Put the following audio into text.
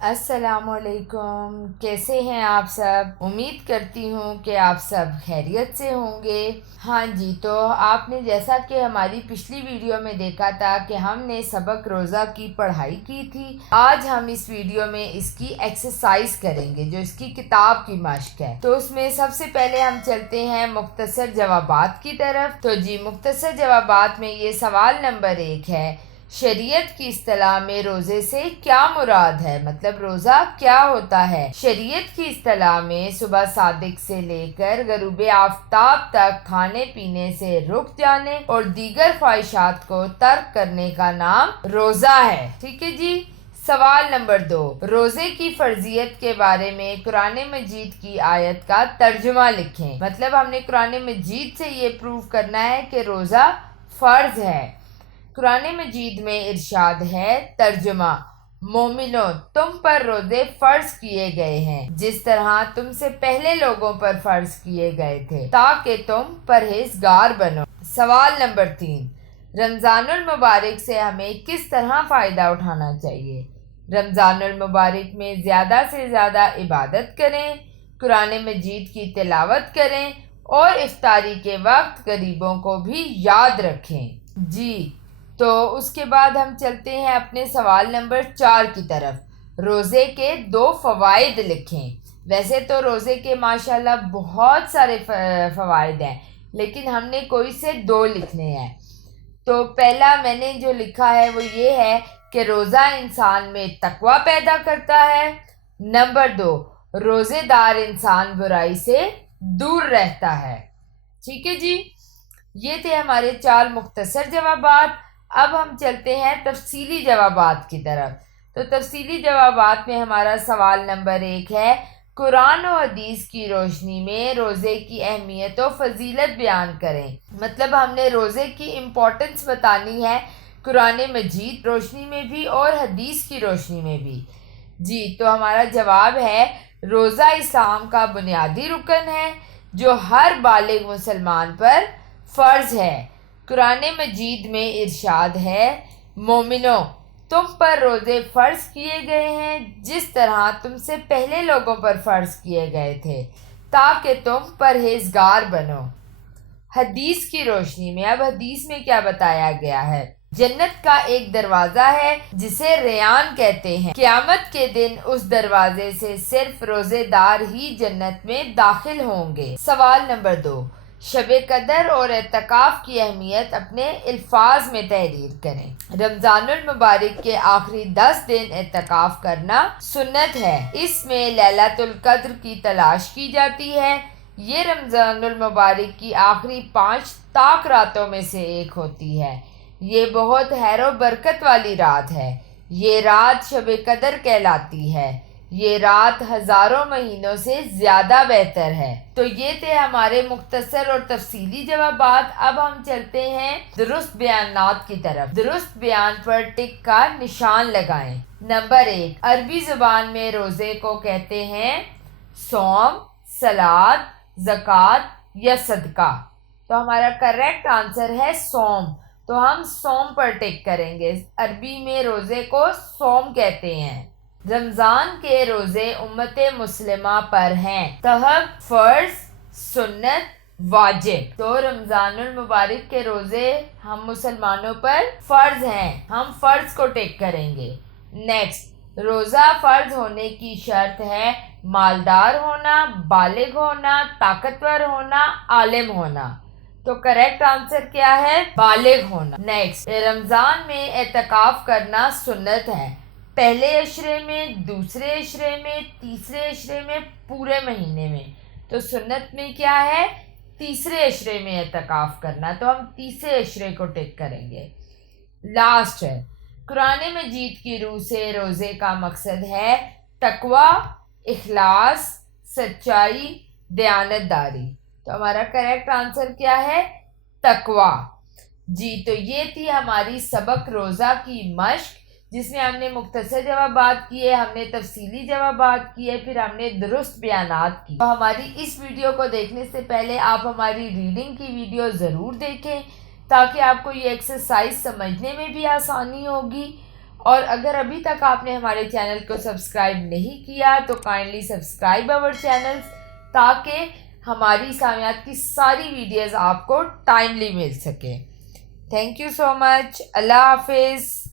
السلام علیکم، کیسے ہیں آپ سب؟ امید کرتی ہوں کہ آپ سب خیریت سے ہوں گے۔ ہاں جی، تو آپ نے جیسا کہ ہماری پچھلی ویڈیو میں دیکھا تھا کہ ہم نے سبق روزہ کی پڑھائی کی تھی۔ آج ہم اس ویڈیو میں اس کی ایکسرسائز کریں گے جو اس کی کتاب کی مشق ہے۔ تو اس میں سب سے پہلے ہم چلتے ہیں مختصر جوابات کی طرف۔ تو جی، مختصر جوابات میں یہ سوال نمبر 1 ہے، شریعت کی اصطلاح میں روزے سے کیا مراد ہے؟ مطلب روزہ کیا ہوتا ہے؟ شریعت کی اصطلاح میں صبح صادق سے لے کر غروب آفتاب تک کھانے پینے سے رک جانے اور دیگر خواہشات کو ترک کرنے کا نام روزہ ہے۔ ٹھیک ہے جی۔ سوال نمبر 2، روزے کی فرضیت کے بارے میں قرآن مجید کی آیت کا ترجمہ لکھیں۔ مطلب ہم نے قرآن مجید سے یہ پروف کرنا ہے کہ روزہ فرض ہے۔ قرآن مجید میں ارشاد ہے، ترجمہ: مومنوں، تم پر روزے فرض کیے گئے ہیں جس طرح تم سے پہلے لوگوں پر فرض کیے گئے تھے تاکہ تم پرہیزگار بنو۔ سوال نمبر 3، رمضان المبارک سے ہمیں کس طرح فائدہ اٹھانا چاہیے؟ رمضان المبارک میں زیادہ سے زیادہ عبادت کریں، قرآن مجید کی تلاوت کریں اور افطاری کے وقت غریبوں کو بھی یاد رکھیں۔ جی، تو اس کے بعد ہم چلتے ہیں اپنے سوال نمبر 4 کی طرف۔ روزے کے 2 فوائد لکھیں۔ ویسے تو روزے کے ماشاءاللہ بہت سارے فوائد ہیں، لیکن ہم نے کوئی سے 2 لکھنے ہیں۔ تو پہلا میں نے جو لکھا ہے وہ یہ ہے کہ روزہ انسان میں تقوی پیدا کرتا ہے۔ نمبر 2، روزے دار انسان برائی سے دور رہتا ہے۔ ٹھیک ہے جی، یہ تھے ہمارے 4 مختصر جوابات۔ اب ہم چلتے ہیں تفصیلی جوابات کی طرف۔ تو تفصیلی جوابات میں ہمارا سوال نمبر 1 ہے، قرآن و حدیث کی روشنی میں روزے کی اہمیت و فضیلت بیان کریں۔ مطلب ہم نے روزے کی امپورٹنس بتانی ہے قرآن مجید روشنی میں بھی اور حدیث کی روشنی میں بھی۔ جی، تو ہمارا جواب ہے، روزہ اسلام کا بنیادی رکن ہے جو ہر بالغ مسلمان پر فرض ہے۔ قرآن مجید میں ارشاد ہے، مومنوں، تم پر روزے فرض کیے گئے ہیں جس طرح تم سے پہلے لوگوں پر فرض کیے گئے تھے تاکہ تم پرہیزگار بنو۔ حدیث کی روشنی میں اب حدیث میں کیا بتایا گیا ہے؟ جنت کا ایک دروازہ ہے جسے ریان کہتے ہیں، قیامت کے دن اس دروازے سے صرف روزے دار ہی جنت میں داخل ہوں گے۔ سوال نمبر 2، شب قدر اور اعتکاف کی اہمیت اپنے الفاظ میں تحریر کریں۔ رمضان المبارک کے آخری 10 دن اعتکاف کرنا سنت ہے۔ اس میں لیلۃ القدر کی تلاش کی جاتی ہے۔ یہ رمضان المبارک کی آخری 5 طاق راتوں میں سے ایک ہوتی ہے۔ یہ بہت خیر و برکت والی رات ہے۔ یہ رات شب قدر کہلاتی ہے۔ یہ رات ہزاروں مہینوں سے زیادہ بہتر ہے۔ تو یہ تھے ہمارے مختصر اور تفصیلی جوابات۔ اب ہم چلتے ہیں درست بیانات کی طرف۔ درست بیان پر ٹک کا نشان لگائیں۔ نمبر 1، عربی زبان میں روزے کو کہتے ہیں صوم، صلاۃ، زکوٰۃ یا صدقہ۔ تو ہمارا کریکٹ آنسر ہے صوم۔ تو ہم صوم پر ٹک کریں گے۔ عربی میں روزے کو صوم کہتے ہیں۔ رمضان کے روزے امت مسلمہ پر ہیں، تہج، فرض، سنت، واجب۔ تو رمضان المبارک کے روزے ہم مسلمانوں پر فرض ہیں، ہم فرض کو ٹک کریں گے۔ نیکسٹ، روزہ فرض ہونے کی شرط ہے مالدار ہونا، بالغ ہونا، طاقتور ہونا، عالم ہونا۔ تو کریکٹ آنسر کیا ہے؟ بالغ ہونا۔ نیکسٹ، رمضان میں اعتکاف کرنا سنت ہے، پہلے عشرے میں، دوسرے عشرے میں، تیسرے عشرے میں، پورے مہینے میں۔ تو سنت میں کیا ہے؟ تیسرے عشرے میں اعتکاف کرنا، تو ہم تیسرے عشرے کو ٹک کریں گے۔ لاسٹ ہے، قرآن مجید کی روح سے روزے کا مقصد ہے تقوی، اخلاص، سچائی، دیانت داری۔ تو ہمارا کریکٹ آنسر کیا ہے؟ تقوی۔ جی، تو یہ تھی ہماری سبق روزہ کی مشق جس میں ہم نے مختصر جوابات کیے، ہم نے تفصیلی جوابات کیے، پھر ہم نے درست بیانات کی۔ تو ہماری اس ویڈیو کو دیکھنے سے پہلے آپ ہماری ریڈنگ کی ویڈیو ضرور دیکھیں تاکہ آپ کو یہ ایکسرسائز سمجھنے میں بھی آسانی ہوگی اور اگر ابھی تک آپ نے ہمارے چینل کو سبسکرائب نہیں کیا تو کائنڈلی سبسکرائب آور چینل، تاکہ ہماری سامعات کی ساری ویڈیوز آپ کو ٹائملی مل سکے۔ تھینک یو سو مچ۔ اللہ حافظ۔